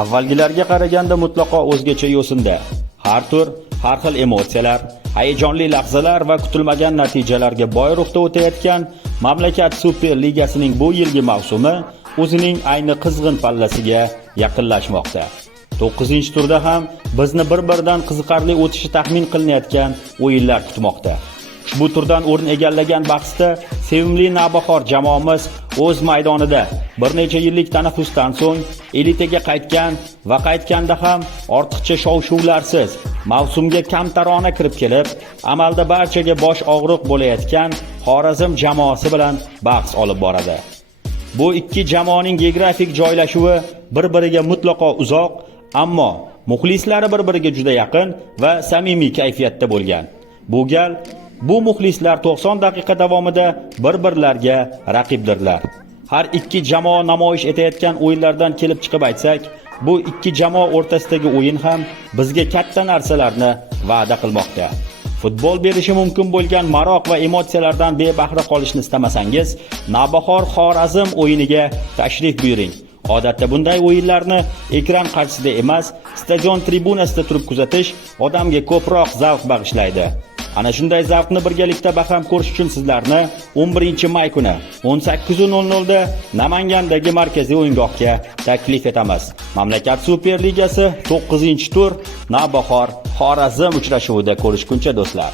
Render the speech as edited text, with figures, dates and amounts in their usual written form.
Avvalgilarga qaraganda mutlaqo o'zgacha yo'sinda. Har tur, har xil emotsiyalar, hayajonli lahzalar va kutilmagan natijalarga boy ruhda o'tayotgan mamlakat Super Ligasining bu yilgi mavsumi o'zining ayni qizg'in pallasiga yaqinlashmoqda. 9-turda ham bizni bir-biridan qiziqarli o'tishi taxmin qilinayotgan o'yinlar kutmoqda. Ushbu turdan o'rin egallagan bahsda sevimli navbahor jamoamiz o'z maydonida bir necha yillik tanaffusdan so'ng elitaga qaytgan va qaytganda ham ortiqcha shov-shuvlarsiz mavsumga kamtarona kirib kelib, amalda barchaga bosh og'riq bo'layotgan Xorazm jamoasi bilan bahs olib boradi. Bu ikki jamoaning geografik joylashuvi bir-biriga mutlaqo uzoq, ammo muxlislari bir-biriga juda yaqin va samimiy kayfiyatda bo'lgan. Bu gal bu muxlislar 90 daqiqa davomida bir-birlariga raqibdirlar. Har ikki jamoa namoyish etayotgan o'yinlardan kelib chiqib aytsak, bu ikki jamoa o'rtasidagi o'yin ham bizga katta narsalarni va'da qilmoqda. Futbol berishi mumkin bo'lgan maroq va emotsiyalardan bebahra qolishni istamasangiz, Navbahor Xorazm o'yiniga tashrif buyuring. Odatda bunday o'yinlarni ekran qarshisida emas, stadion tribunasida turib kuzatish odamga ko'proq zavq bag'ishlaydi. Ana shunday zavqni birgalikda baham ko'rish uchun sizlarni 11-may kuni 18:00 da Namangandagi markaziy o'yingohga taklif etamiz. Mamlakat Super Ligasi 9-tur Navbahor Xorazm uchrashuvida ko'rishguncha do'stlar.